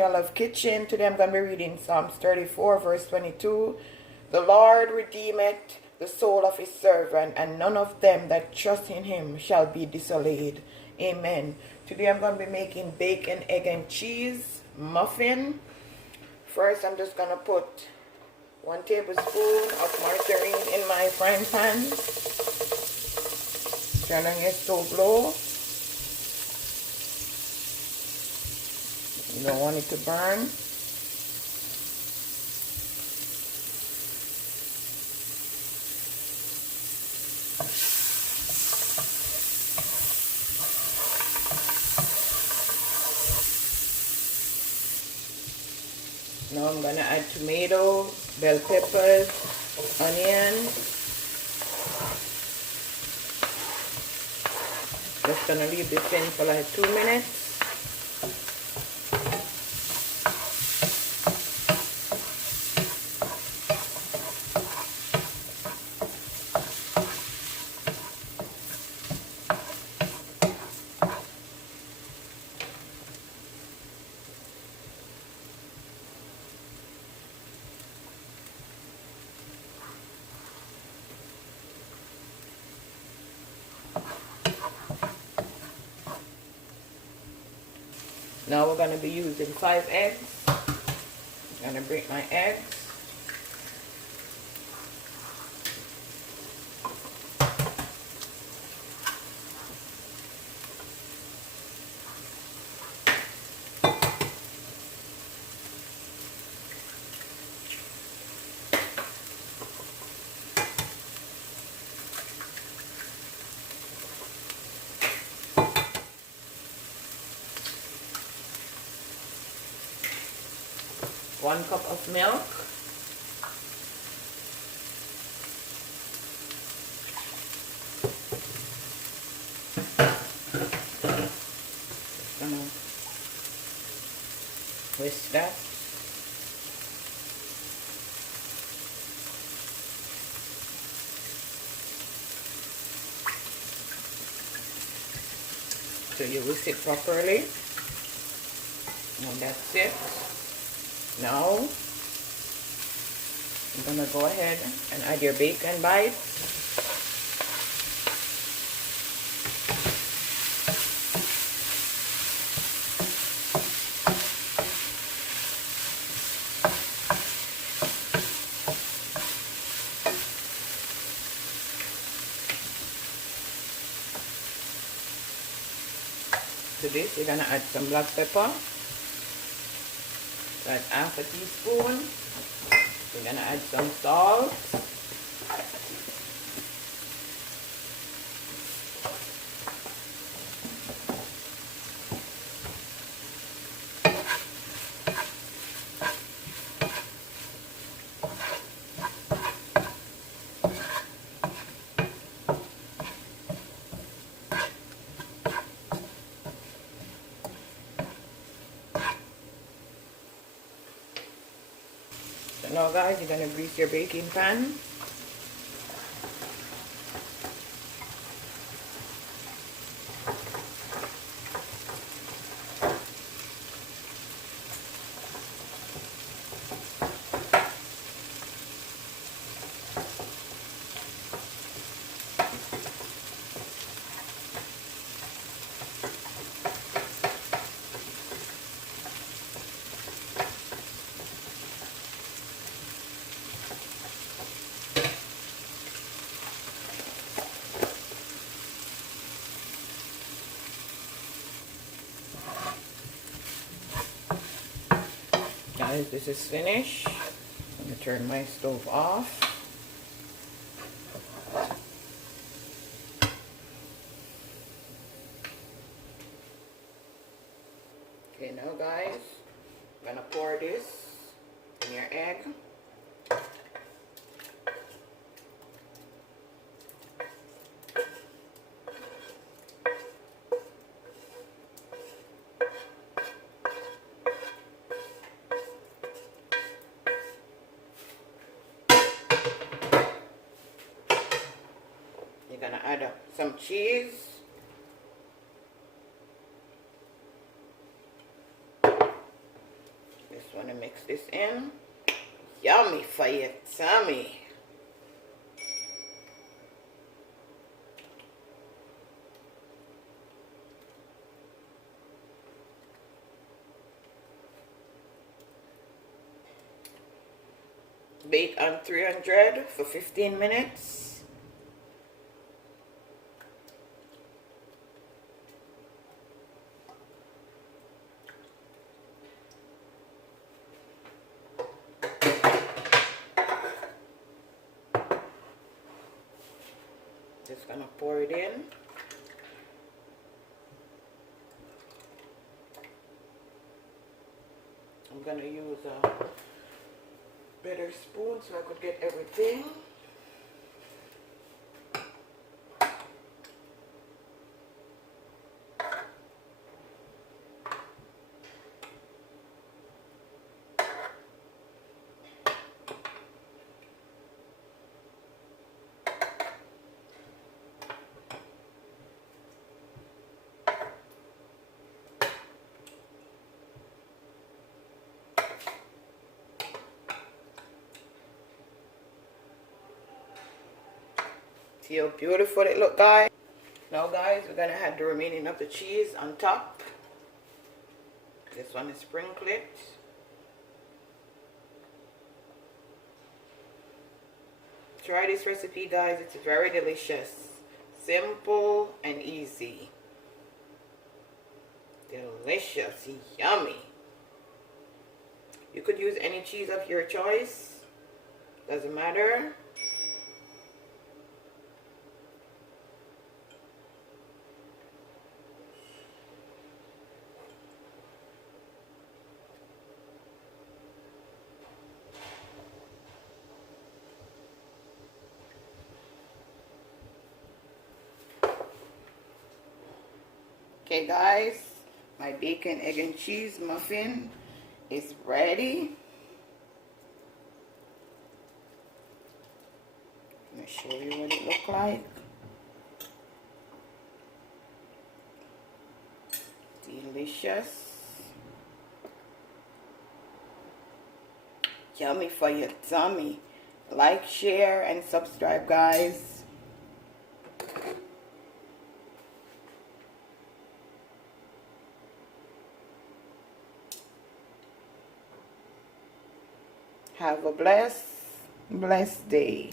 Cornelialove Kitchen. Today I'm going to be reading Psalms 34 verse 22. The Lord redeemeth the soul of his servant, and none of them that trust in him shall be dissolute. Amen. Today I'm going to be making bacon, egg, and cheese muffin. First I'm just going to put 1 tablespoon of margarine in my frying pan. Turn on your stove low. You don't want it to burn. Now I'm going to add tomato, bell peppers, onion. Just going to leave this in for like 2 minutes. Now we're going to be using 5 eggs. I'm going to break my eggs. One cup of milk. Just gonna whisk that. So you whisk it properly. And that's it. Now, I'm going to go ahead and add your bacon bites. To this, you're going to add some black pepper. That's half a teaspoon. We're gonna add some salt. Now guys, you're going to grease your baking pan. Guys, this is finished. I'm going to turn my stove off. Okay, now guys, I'm going to pour this in your egg. You're going to add up some cheese. want to mix this in. Yummy for your tummy. Bake on 300 for 15 minutes. Just gonna pour it in. I'm gonna use a better spoon so I could get everything. See how beautiful it look, guys. Now guys, we're gonna add the remaining of the cheese on top. This one is sprinkled. Try this recipe, guys. It's very delicious, simple and easy. Delicious, yummy. You could use any cheese of your choice, doesn't matter. Okay guys, my bacon, egg and cheese muffin is ready. Let me show you what it looks like. Delicious. Yummy for your tummy. Like, share and subscribe, guys. Have a blessed day.